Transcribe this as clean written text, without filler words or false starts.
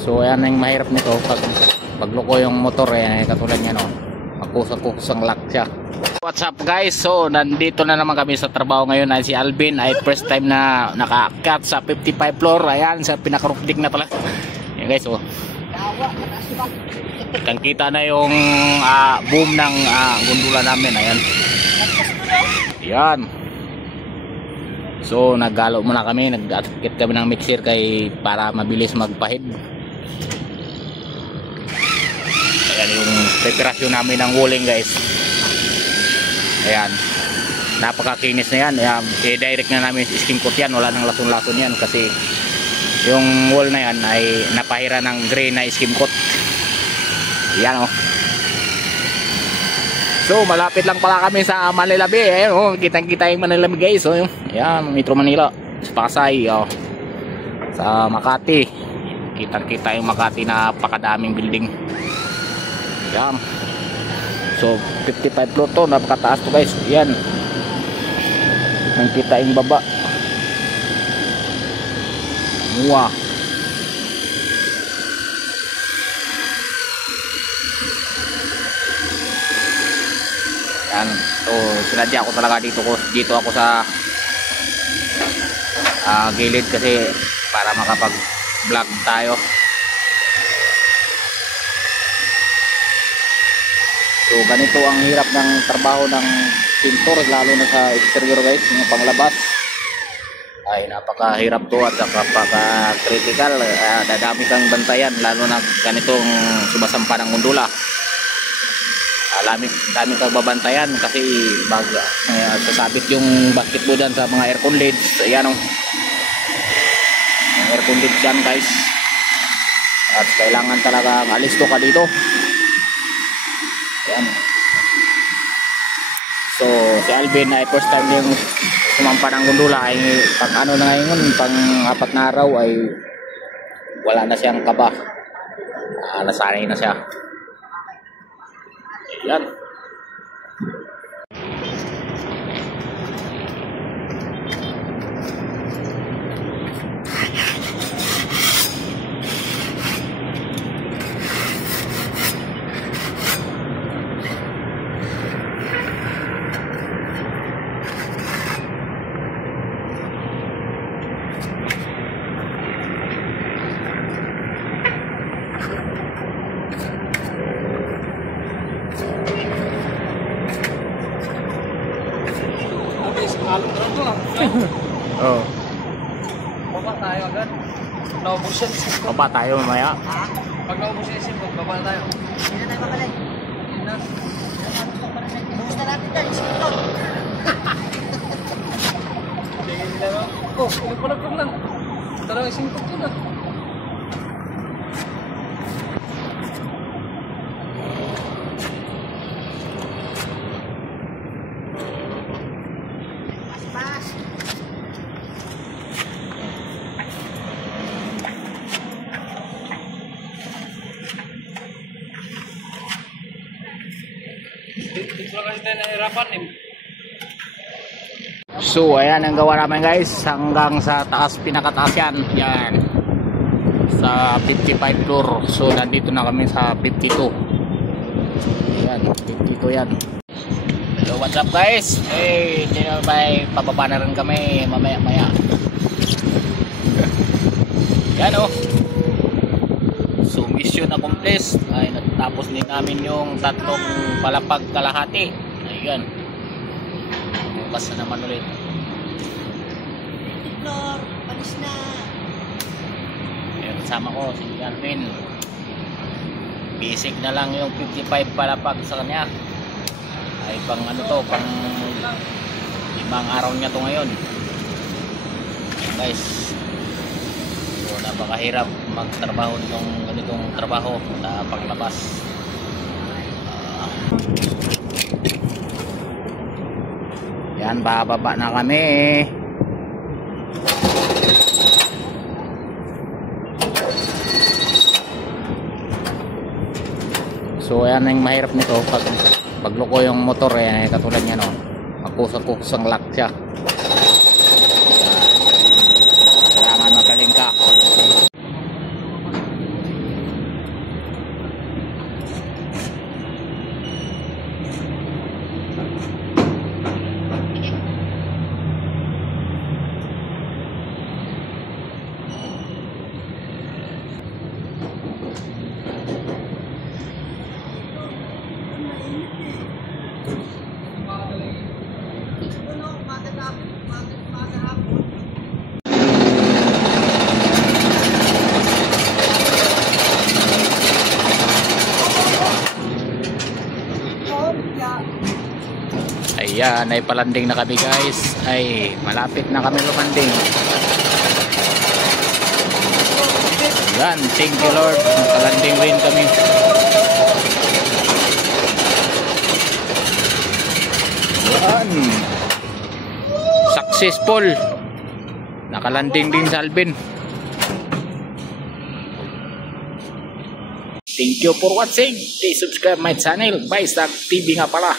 So ayan ang mahirap nito pag yung motor katulad niya, no, magkusang lock siya. What's up guys, so nandito na naman kami sa trabaho ngayon. Ay si Alvin ay first time na nakaakyat sa 55 floor. Ayan sa pinaka-roof-deck na pala. Ayan guys, oh, kita na yung boom ng gondola namin. Ayan, ayan. So naggalo muna kami, nag-akit kami ng mixer para mabilis magpahid. Ayan yung preparasyon namin ng walling guys. Ayan, napakakinis na yan. Ayan, i-direct na namin skim coat yan, wala nang lason-lason yan kasi yung wall na yan ay napahira ng gray na skim coat. Ayan, oh. So malapit lang pala kami sa Manila Bay. Ayan, oh, kitang-kita yung Manila Bay guys, oh. Ayan, Metro Manila, sa Pasay, oh. Sa Makati, kitang-kita yung Makati na napakadaming building. Ayan. So 55 floor to, napakataas to guys. Ayan, nakita yung baba. Wow. Ayan. So sinadya ko talaga dito ako sa gilid kasi para makapag vlog tayo. So ganito ang hirap ng trabaho ng pintor, lalo na sa exterior guys, yung panglabas ay napakahirap to at napaka-critical. Dadami kang bantayan, lalo na ganitong sumasampa ng gondola. Dami kang babantayan kasi sasabit yung basketball dyan sa mga aircon lids. Ayan, oh, yung aircon lids dyan guys, at kailangan talaga alisto ka dito. Ayan. So si Alvin ay first time yung sumampa ng gondola. Ay pag ano na ngayon, pang 4 na araw ay wala na siyang kaba. Nasanay na siya. Ayan. Oh. Baba tayo agad. Naubos yan. Baba tayo mamaya. Pag naubos yan, baba na tayo. Hindi na tayo mapalay. Hindi na. Bukas na natin tayo, isip ko. Tingin nila lang. Oh, ilang palagpag lang. Tarang ising ko na. Pas. Dito lang kasi tayo nahirapan eh. So ayan ang gawa namin guys, hanggang sa taas, pinakataas yan. Yan sa 55 floor. So nandito na kami sa 52. Yan, 52 yan. So what's up guys? Hey, may pababa na rin kami mamaya-maya. Yan, oh. So mission accomplished. Ay natapos din namin yung 3 palapag kalahati. Ayan. Bukas na naman ulit. Floor, panis na. Ayan, kasama ko si Alvin. Basic na lang yung 55 palapag sa kanya. Ay pang ano to, pang 5 araw niya to ngayon. Ayan guys. So napakahirap magtrabaho nitong ganitong trabaho sa panglabas. Yan, bababa na kami. So ayan ang mahirap nito pag loko yung motor katulad niya, no, magkusang lock siya. Kailangan magaling ka. Ayan, ay palanding na kami guys. Ay, malapit na kami lumanding. Ayan, thank you Lord. Nakalanding rin kami. Ayan. Successful. Nakalanding din sa Alvin. Thank you for watching. Please subscribe my channel. Bye, Stag TV nga pala.